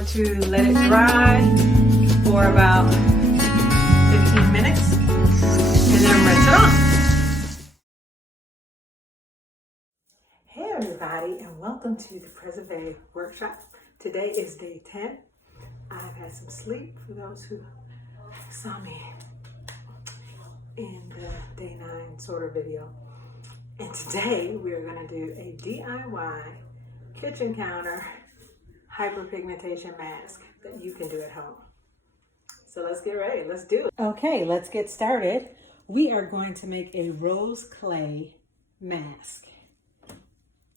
want to let it dry for about 15 minutes and then rinse it off. Hey everybody, and welcome to the Prezeve workshop. Today is day 10. I've had some sleep for those who saw me in the day 9 sort of video. And today we're going to do a DIY kitchen counter hyperpigmentation mask that you can do at home. So let's get ready. Let's do it. Okay, let's get started. We are going to make a rose clay mask.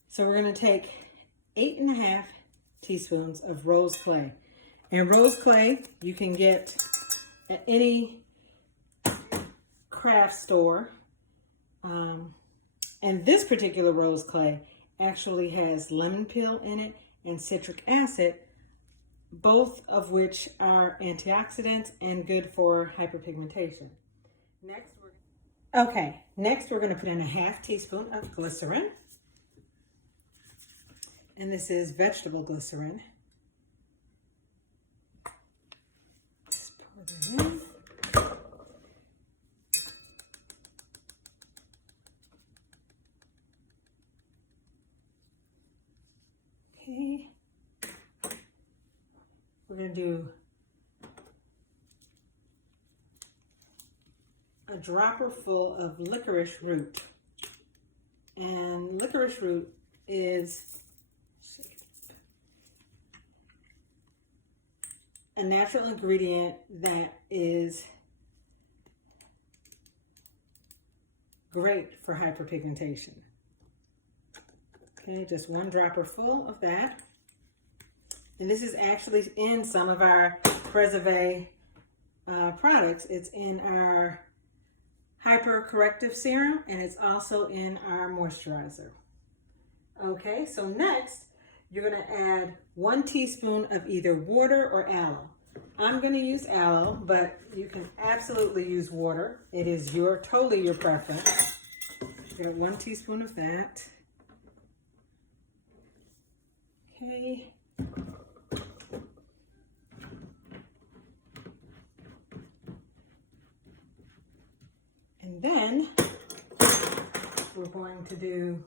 So we're going to take 8.5 teaspoons of rose clay. And rose clay you can get at any craft store. And this particular rose clay actually has lemon peel in it and citric acid, both of which are antioxidants and good for hyperpigmentation. Next we're going to put in a 1/2 teaspoon of glycerin. And this is vegetable glycerin. Just pour that in. Okay. We're going to do a dropper full of licorice root. And licorice root is a natural ingredient that is great for hyperpigmentation. Okay, just 1 dropper full of that. And this is actually in some of our Prezeve products. It's in our Hyper Corrective Serum, and it's also in our moisturizer. Okay, so next, you're gonna add 1 teaspoon of either water or aloe. I'm gonna use aloe, but you can absolutely use water. It is totally your preference. Got 1 teaspoon of that. Okay. And then we're going to do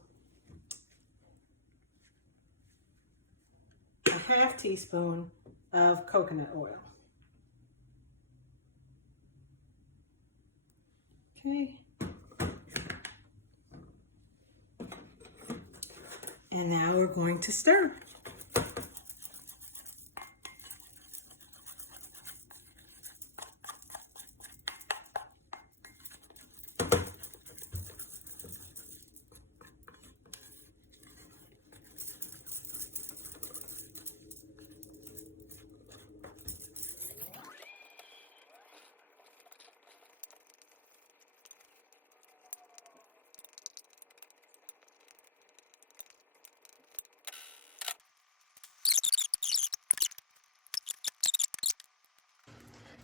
a 1/2 teaspoon of coconut oil. Okay. And now we're going to stir.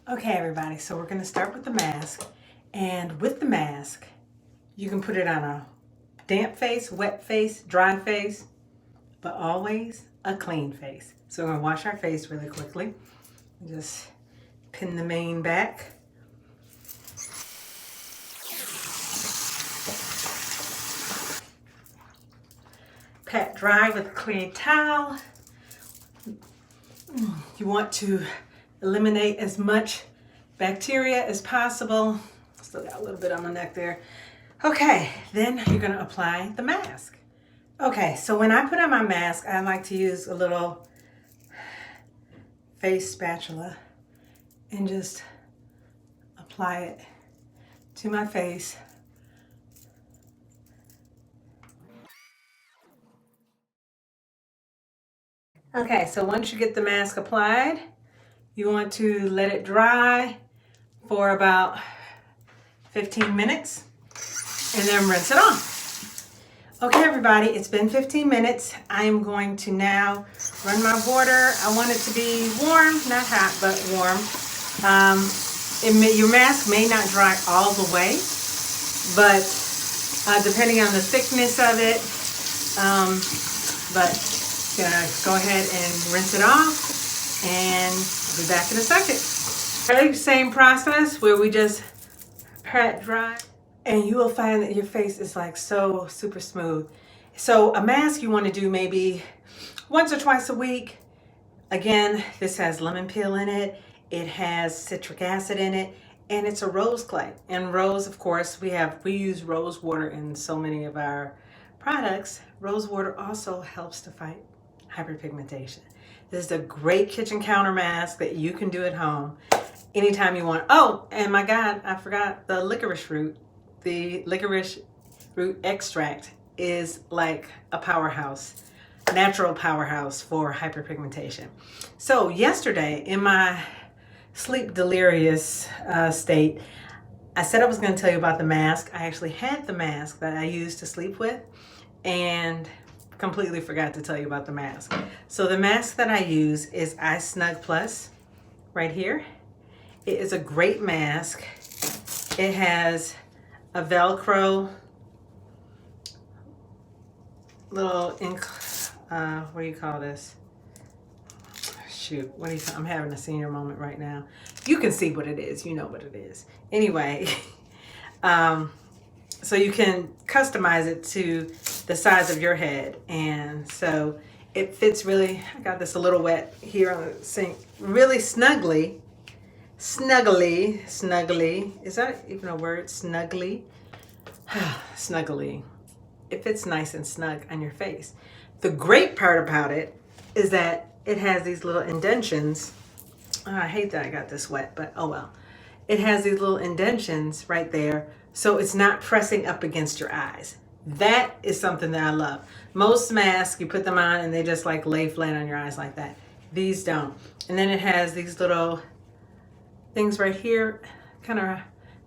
Okay, everybody, so we're going to start with the mask. And with the mask, you can put it on a damp face, wet face, dry face, but always a clean face. So we're going to wash our face really quickly. Just pin the mane back. Pat dry with a clean towel. You want to eliminate as much bacteria as possible. Still got a little bit on my neck there. Okay, then you're gonna apply the mask. Okay, so when I put on my mask, I like to use a little face spatula and just apply it to my face. Okay, so once you get the mask applied, you want to let it dry for about 15 minutes and then rinse it off. Okay, everybody, it's been 15 minutes. I am going to now run my water. I want it to be warm, not hot, but warm. Your mask may not dry all the way, but depending on the thickness of it, but gonna go ahead and rinse it off. and I'll be back in a second. Okay, same process where we just pat dry, and you will find that your face is like so super smooth. So a mask you want to do maybe once or twice a week. Again, this has lemon peel in it. It has citric acid in it, and it's a rose clay. And rose, of course, we use rose water in so many of our products. Rose water also helps to fight hyperpigmentation. This is a great kitchen counter mask that you can do at home anytime you want. Oh, and my God, I forgot the licorice root. The licorice root extract is like a powerhouse, natural powerhouse for hyperpigmentation. So yesterday, in my sleep delirious state, I said I was going to tell you about the mask. I actually had the mask that I used to sleep with, and completely forgot to tell you about the mask. So the mask that I use is iSnug Plus right here. It is a great mask. It has a Velcro little what do you call this? Shoot, what do you call? I'm having a senior moment right now. You can see what it is. You know what it is. Anyway, so you can customize it to the size of your head, and so it fits really. I got this a little wet here on the sink. Really snuggly. Is that even a word? Snuggly. Snuggly. It fits nice and snug on your face. The great part about it is that it has these little indentions. Oh, I hate that I got this wet, but oh well. It has these little indentions right there, so it's not pressing up against your eyes. That is something that I love. Most masks, you put them on and they just like lay flat on your eyes like that. These don't. And then it has these little things right here, kind of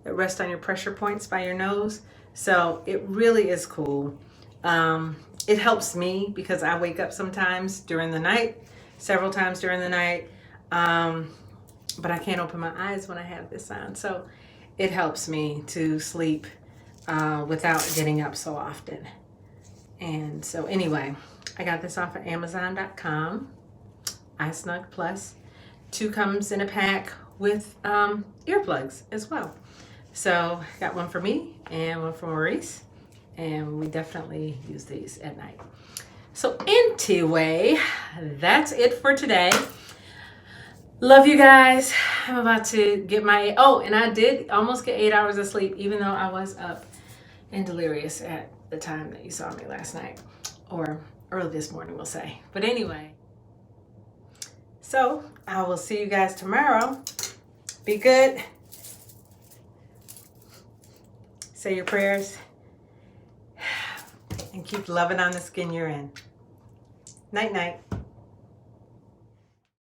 that rest on your pressure points by your nose. So it really is cool. It helps me because I wake up sometimes during the night, several times during the night, but I can't open my eyes when I have this on. So it helps me to sleep without getting up so often. And so anyway, I got this off of Amazon.com, iSnug Plus. 2 comes in a pack with earplugs as well. So got one for me and one for Maurice, and we definitely use these at night. So anyway, that's it for today. Love you guys. I'm about to get my, oh, and I did almost get 8 hours of sleep, even though I was up and delirious at the time that you saw me last night, or early this morning, we'll say. But anyway, so I will see you guys tomorrow. Be good. Say your prayers. And keep loving on the skin you're in. Night, night.